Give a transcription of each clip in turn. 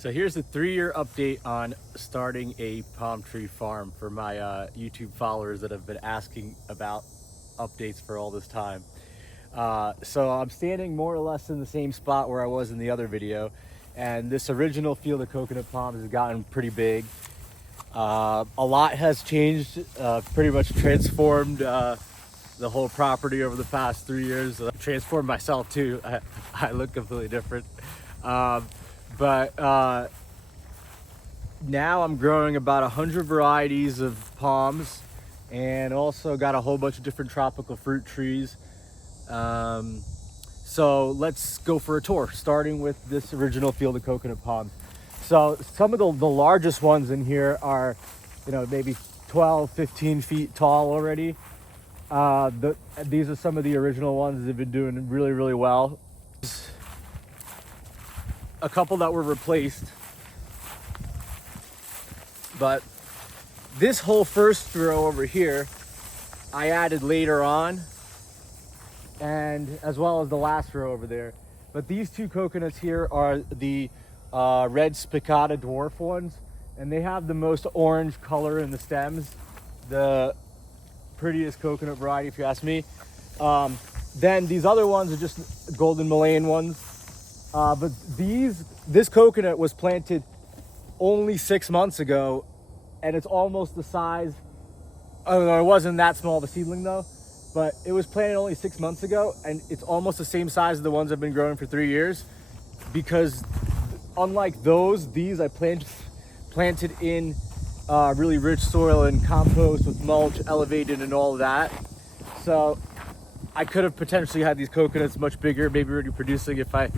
So here's a 3-year update on starting a palm tree farm for my YouTube followers that have been asking about updates for all this time. So I'm standing more or less in the same spot where I was in the other video, and this original field of coconut palms has gotten pretty big. A lot has changed, pretty much transformed the whole property over the past 3 years. Transformed myself too. I look completely different. But now I'm growing about 100 varieties of palms, and also got a whole bunch of different tropical fruit trees. So let's go for a tour, starting with this original field of coconut palms. So some of the largest ones in here are, maybe 12, 15 feet tall already. These are some of the original ones that have been doing really, really well. A couple that were replaced, but this whole first row over here I added later on, and as well as the last row over there. But these two coconuts here are the red spicata dwarf ones, and they have the most orange color in the stems, the prettiest coconut variety if you ask me. Then these other ones are just golden Malayan ones. But this coconut was planted only 6 months ago, and it's almost the size. Oh, it wasn't that small of a seedling though, but it was planted only 6 months ago, and it's almost the same size as the ones I've been growing for 3 years. Because unlike these I planted in really rich soil and compost with mulch, elevated and all of that. So I could have potentially had these coconuts much bigger, maybe already producing if I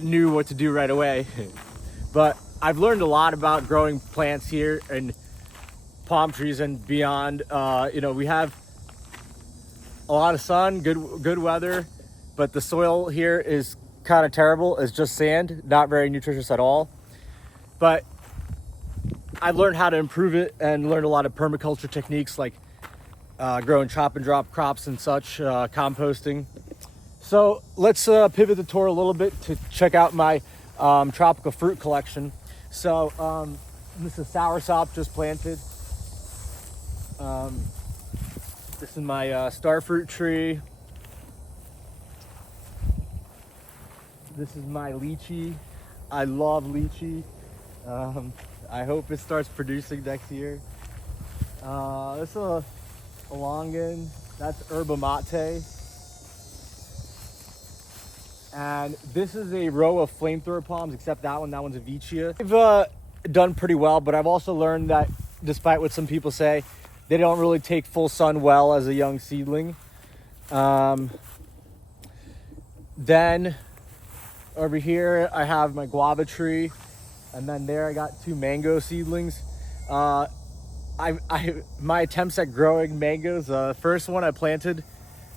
knew what to do right away. But I've learned a lot about growing plants here and palm trees and beyond. We have a lot of sun, good weather, but the soil here is kind of terrible. It's just sand, not very nutritious at all. But I've learned how to improve it and learned a lot of permaculture techniques like growing chop and drop crops and such, composting. So let's pivot the tour a little bit to check out my tropical fruit collection. So this is soursop just planted. This is my starfruit tree. This is my lychee. I love lychee. I hope it starts producing next year. This is a longan. That's yerba mate. And this is a row of flamethrower palms, except that one's a Vicia. I've done pretty well, but I've also learned that despite what some people say, they don't really take full sun well as a young seedling. Then over here I have my guava tree, and then there I got 2 mango seedlings. My attempts at growing mangoes, the first one I planted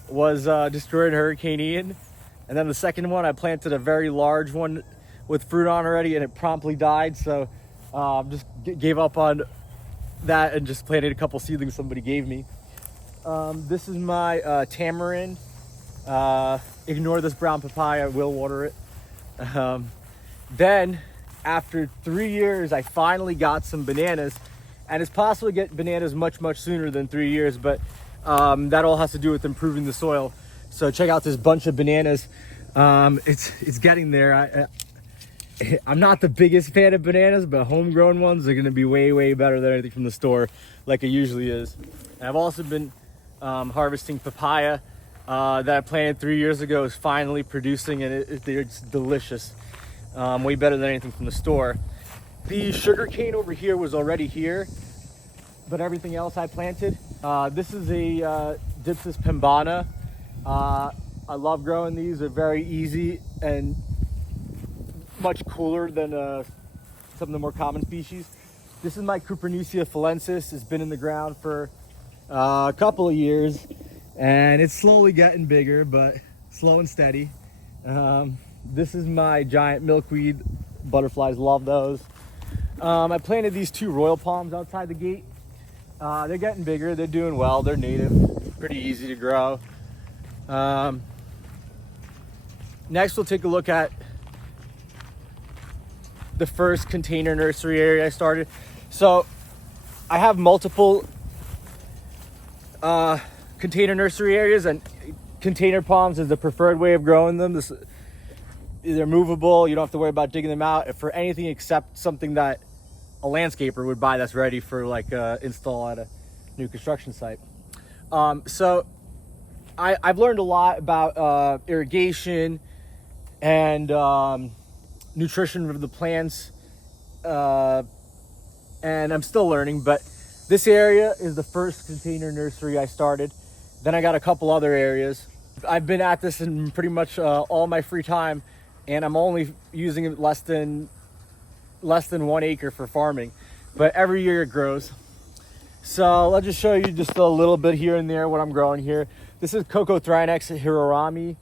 was destroyed Hurricane Ian. And then the second one, I planted a very large one with fruit on already, and it promptly died. So just gave up on that and just planted a couple seedlings somebody gave me. This is my tamarind. Ignore this brown papaya, I will water it. Then after 3 years, I finally got some bananas. And it's possible to get bananas much, much sooner than 3 years, but that all has to do with improving the soil. So check out this bunch of bananas. It's getting there. I'm not the biggest fan of bananas, but homegrown ones are gonna be way, way better than anything from the store, like it usually is. And I've also been harvesting papaya that I planted 3 years ago. Is finally producing, and it's delicious. Way better than anything from the store. The sugarcane over here was already here, but everything else I planted. This is a Dipsis pimbana. I love growing these. They're very easy and much cooler than some of the more common species. This is my Cupernusia phalensis. It's been in the ground for a couple of years, and it's slowly getting bigger, but slow and steady. This is my giant milkweed. Butterflies love those. I planted these 2 royal palms outside the gate. They're getting bigger. They're doing well. They're native. Pretty easy to grow. Next, we'll take a look at the first container nursery area I started. So I have multiple container nursery areas, and container palms is the preferred way of growing them. They're movable. You don't have to worry about digging them out for anything except something that a landscaper would buy that's ready for like install at a new construction site. So I've learned a lot about irrigation and nutrition of the plants, and I'm still learning, but this area is the first container nursery I started. Then I got a couple other areas. I've been at this in pretty much all my free time, and I'm only using it less than 1 acre for farming, but every year it grows. So let's just show you just a little bit here and there what I'm growing here. This is Cocothrinax hirorami.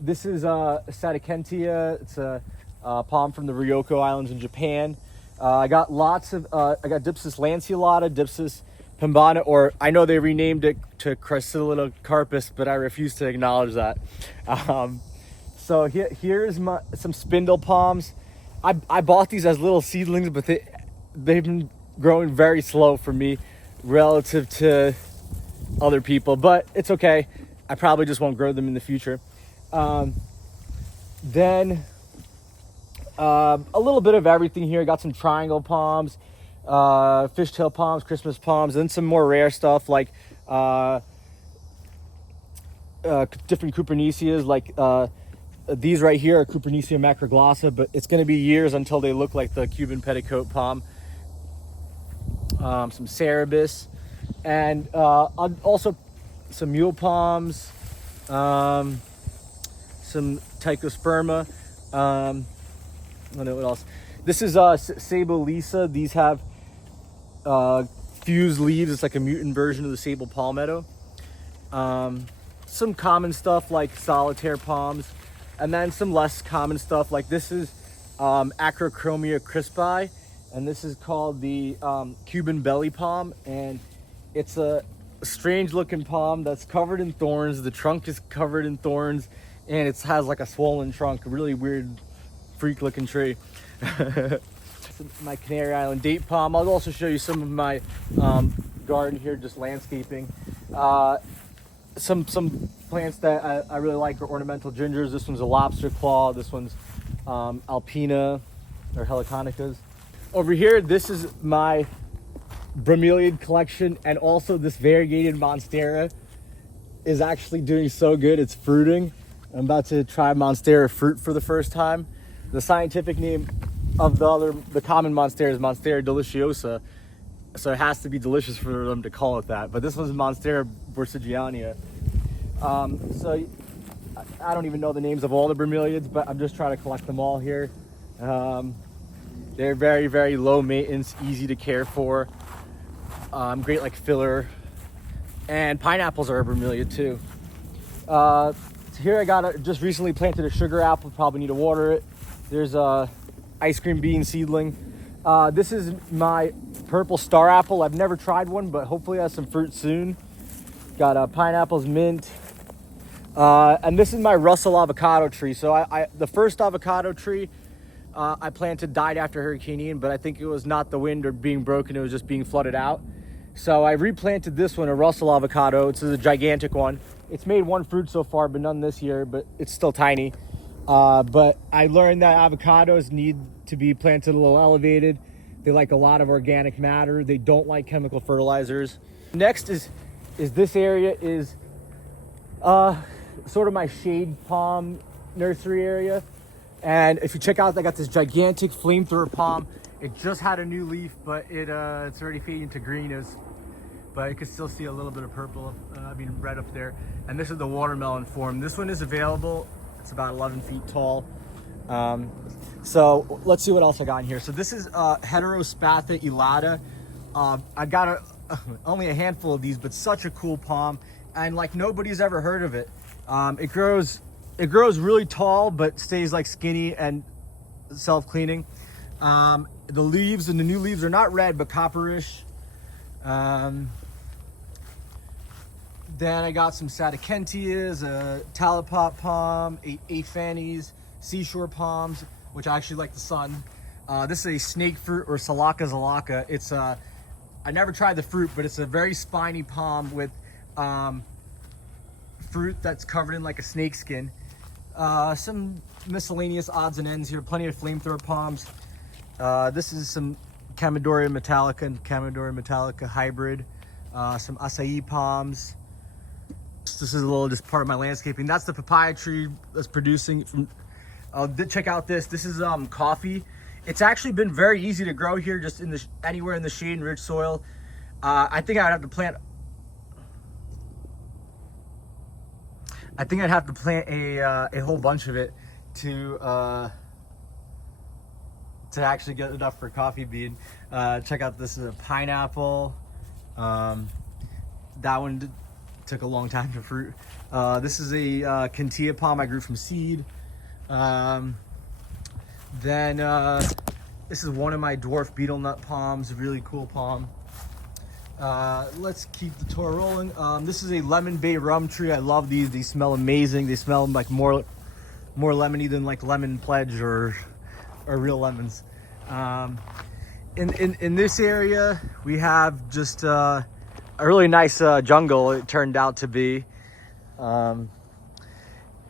This is Sadakentia. It's a palm from the Ryoko Islands in Japan. I got Dipsis lanceolata, Dipsis pimbana, or I know they renamed it to Chrysalidocarpus, but I refuse to acknowledge that. So here's some spindle palms. I bought these as little seedlings, but they've been growing very slow for me relative to other people, but it's okay. I probably just won't grow them in the future. Then a little bit of everything here. Got some triangle palms, fishtail palms, Christmas palms, and some more rare stuff like different Cuprinicias, like these right here are Cuprinicia macroglossa, but it's going to be years until they look like the Cuban petticoat palm. Some Cerebus, and also some mule palms, some Tychosperma. I don't know what else. This is Sable Lisa. These have fused leaves. It's like a mutant version of the Sable palmetto. Some common stuff like solitaire palms, and then some less common stuff like this is Acrochromia crispi, and this is called the Cuban belly palm, and it's a strange looking palm that's covered in thorns. The trunk is covered in thorns, and it has like a swollen trunk, a really weird freak looking tree. My Canary Island date palm. I'll also show you some of my garden here, just landscaping. Some plants that I really like are ornamental gingers. This one's a lobster claw. This one's alpina or heliconicas. Over here, this is my bromeliad collection, and also this variegated monstera is actually doing so good. It's fruiting. I'm about to try monstera fruit for the first time. The scientific name of the common monstera is Monstera deliciosa, so it has to be delicious for them to call it that. But this one's Monstera borsigiana. So I don't even know the names of all the bromeliads, but I'm just trying to collect them all here. They're very, very low maintenance, easy to care for. Great like filler. And pineapples are a bromeliad too. So here I just recently planted a sugar apple, probably need to water it. There's a ice cream bean seedling. This is my purple star apple. I've never tried one, but hopefully it has some fruit soon. Got pineapples, mint. And this is my Russell avocado tree. So the first avocado tree I planted died after Hurricane Ian, but I think it was not the wind or being broken, it was just being flooded out. So I replanted this one, a Russell avocado. It's a gigantic one. It's made one fruit so far, but none this year, but it's still tiny. But I learned that avocados need to be planted a little elevated. They like a lot of organic matter. They don't like chemical fertilizers. Next is this area is sort of my shade palm nursery area. And if you check out, I got this gigantic flamethrower palm. It just had a new leaf, but it's already fading to green. But you can still see a little bit of purple, red up there. And this is the watermelon form. This one is available. It's about 11 feet tall. So let's see what else I got in here. So this is Heterospatha elata. I got only a handful of these, but such a cool palm. And like nobody's ever heard of it. It grows really tall, but stays like skinny and self-cleaning. The leaves and the new leaves are not red, but copperish. Then I got some Sadakentias, a Talipot palm, Aphanes, seashore palms, which I actually like the sun. This is a snake fruit, or Salaka zalaka. It's I never tried the fruit, but it's a very spiny palm with fruit that's covered in like a snake skin. Some miscellaneous odds and ends here. Plenty of flamethrower palms. This is some Chamaedorea metallica and Chamaedorea metallica hybrid. Some acai palms. This is a little just part of my landscaping. That's the papaya tree that's producing from. Check out this. This is coffee. It's actually been very easy to grow here, just in the anywhere in the shade and rich soil. I think I'd have to plant. I think I'd have to plant a whole bunch of it to actually get enough for coffee bean. Check out this is a pineapple. That one took a long time to fruit. This is a Cantilla palm I grew from seed. Then this is one of my dwarf beetle nut palms, a really cool palm. Let's keep the tour rolling. This is a lemon bay rum tree. I love these. They smell amazing. They smell like more lemony than like lemon pledge or real lemons. In this area we have just a really nice jungle it turned out to be.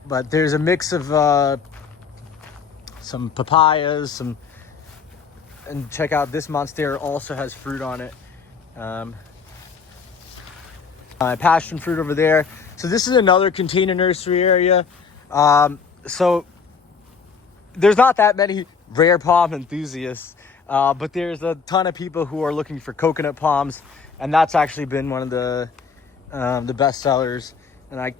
But there's a mix of some papayas, and check out this monstera, also has fruit on it. Passion fruit over there. So this is another container nursery area. So there's not that many rare palm enthusiasts, but there's a ton of people who are looking for coconut palms, and that's actually been one of the best sellers. And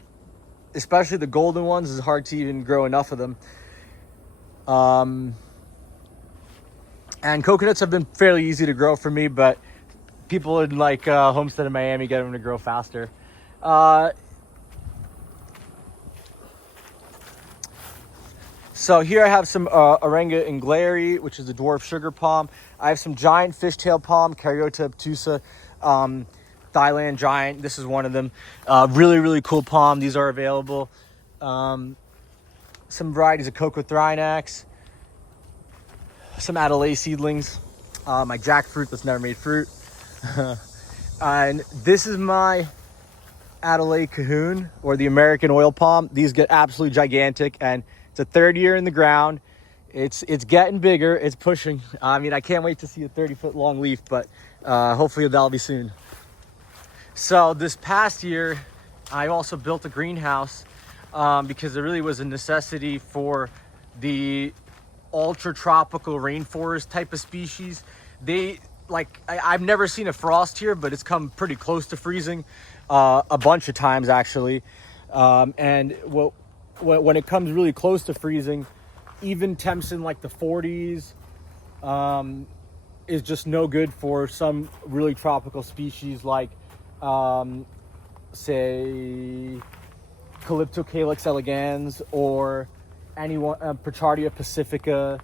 especially the golden ones, is hard to even grow enough of them. And coconuts have been fairly easy to grow for me, but people in like Homestead in Miami get them to grow faster. So here I have some Arenga inglari, which is a dwarf sugar palm. I have some giant fishtail palm, Caryota obtusa, Thailand giant. This is one of them. Really, really cool palm. These are available. Some varieties of Cocothrinax, some Adelaide seedlings, my jackfruit that's never made fruit. And this is my Adelaide cahoon, or the American oil palm. These get absolutely gigantic, and it's a third year in the ground. It's getting bigger. It's pushing. I mean, I can't wait to see a 30-foot long leaf, but hopefully that'll be soon. So this past year, I also built a greenhouse because there really was a necessity for the ultra tropical rainforest type of species. I've never seen a frost here, but it's come pretty close to freezing a bunch of times actually. And when it comes really close to freezing, even temps in like the 40s is just no good for some really tropical species like say Calyptocalyx elegans, or anyone Prochardia pacifica,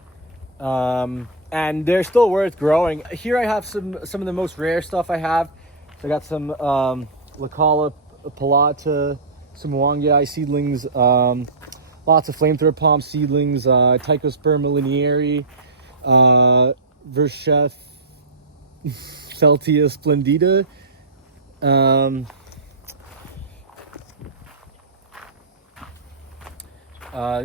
and they're still worth growing. Here I have some of the most rare stuff I have. So I got some Lacala palata, some Wangyai seedlings, lots of flamethrower palm seedlings, Tychosperma lineari, Verschef Feltia splendida.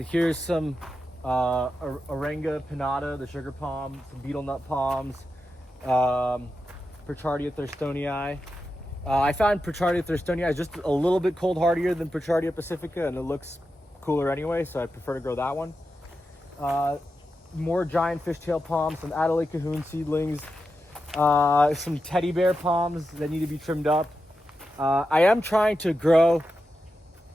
Here's some Arenga pinnata, the sugar palm, some beetle nut palms, Prochardia thurstonii. I found Prochardia thurstonii is just a little bit cold hardier than Prochardia pacifica, and it looks cooler anyway, so I prefer to grow that one. More giant fishtail palms, some Adelaide cahoon seedlings, some teddy bear palms that need to be trimmed up. I am trying to grow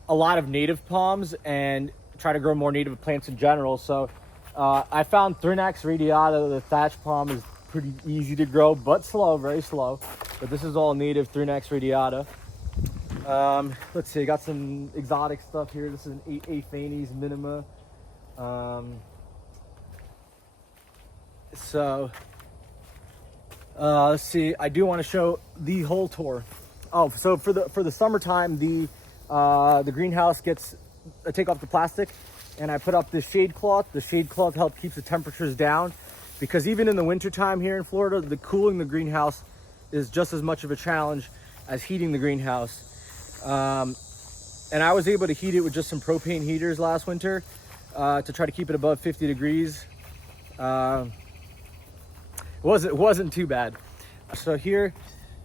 a lot of native palms and try to grow more native plants in general. So I found Thrinax radiata, the thatch palm, is pretty easy to grow, but slow, very slow. But this is all native Thrinax radiata. Let's see, I got some exotic stuff here. This is an Aphanes minima. Let's see, I do want to show the whole tour. Oh, so for the summertime, the greenhouse gets, I take off the plastic, and I put up this shade cloth. The shade cloth helps keep the temperatures down, because even in the wintertime here in Florida, the cooling the greenhouse is just as much of a challenge as heating the greenhouse. And I was able to heat it with just some propane heaters last winter to try to keep it above 50 degrees. It wasn't too bad. So here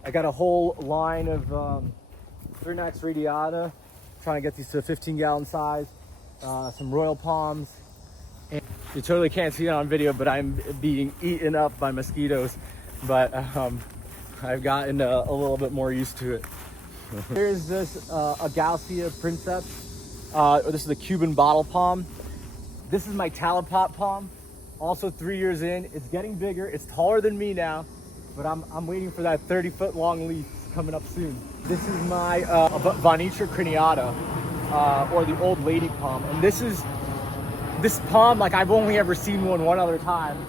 I got a whole line of Thurnax radiata, trying to get these to a 15-gallon size. Some royal palms. And you totally can't see it on video, but I'm being eaten up by mosquitoes. But I've gotten a little bit more used to it. Here's this Agaussia princeps. This is a Cuban bottle palm. This is my Talipot palm. Also 3 years in. It's getting bigger. It's taller than me now, but I'm waiting for that 30-foot long leaf coming up soon. This is my Vanitra criniata, or the old lady palm. And this palm, like, I've only ever seen one other time.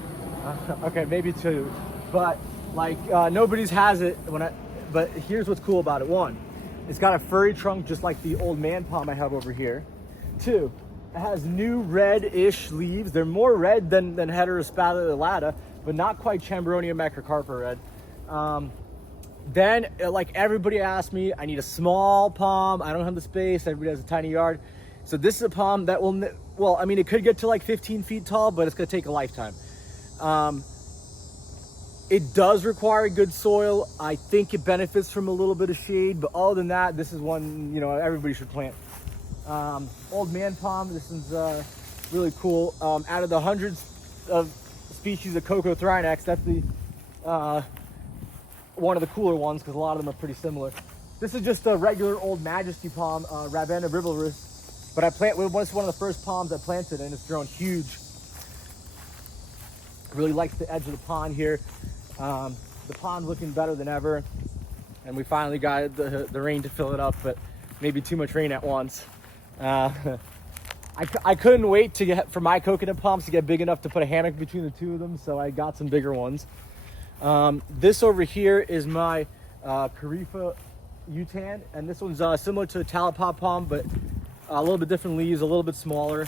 Okay, maybe two, but like nobody's has it but here's what's cool about it. One, it's got a furry trunk just like the old man palm I have over here. Two, it has new red-ish leaves. They're more red than Heterospatulata, but not quite Chambronia macrocarpa red. Then, like, everybody asked me, I need a small palm. I don't have the space. Everybody has a tiny yard. So this is a palm that will, well, I mean, it could get to like 15 feet tall, but it's going to take a lifetime. It does require good soil. I think it benefits from a little bit of shade, but other than that, this is one, you know, everybody should plant. Old man palm, this is really cool. Out of the hundreds of species of Cocothrynax, that's the one of the cooler ones, because a lot of them are pretty similar. This is just a regular old majesty palm, Ravena rivalrus, but it was one of the first palms I planted, and it's grown huge. Really likes the edge of the pond here. The pond's looking better than ever, and we finally got the rain to fill it up, but maybe too much rain at once. I couldn't wait for my coconut palms to get big enough to put a hammock between the two of them, so I got some bigger ones. This over here is my Carifa Utan, and this one's similar to the Talipot palm, but a little bit different leaves, a little bit smaller.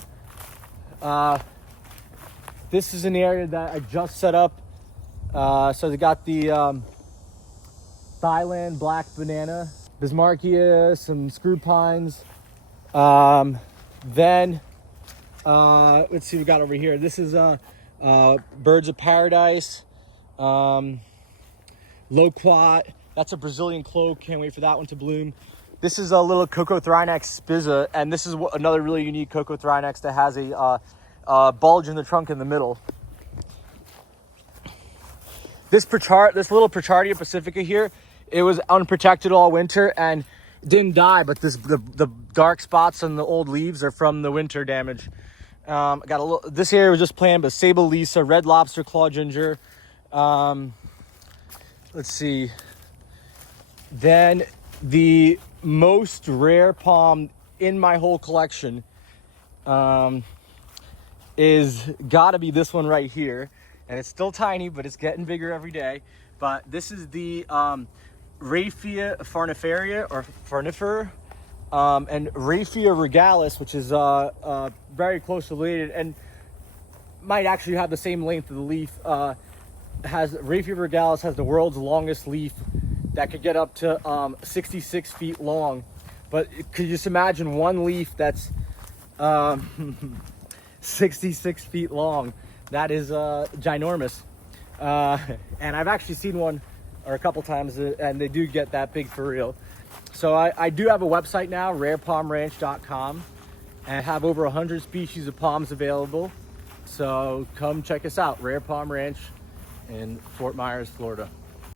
This is an area that I just set up. So they got the Thailand black banana, Bismarckia, some screw pines. Then let's see what we got over here. This is birds of paradise, loquat. That's a Brazilian cloak. Can't wait for that one to bloom. This is a little Cocothrynax spiza, and this is another really unique Cocothrynax that has a bulge in the trunk in the middle. This little Prochardia pacifica here, it was unprotected all winter and didn't die, but the dark spots on the old leaves are from the winter damage. Got a little. This area was just planted, but Sable Lisa, red lobster claw ginger. Let's see. Then the most rare palm in my whole collection is got to be this one right here. And it's still tiny, but it's getting bigger every day. But this is the Raphia farniferia, or farnifer, and Raphia regalis, which is very closely related and might actually have the same length of the leaf. Raphia regalis has the world's longest leaf that could get up to 66 feet long. But could you just imagine one leaf that's 66 feet long? That is ginormous. And I've actually seen one or a couple times, and they do get that big for real. So I do have a website now, rarepalmranch.com, and have over 100 species of palms available. So come check us out, Rare Palm Ranch in Fort Myers, Florida.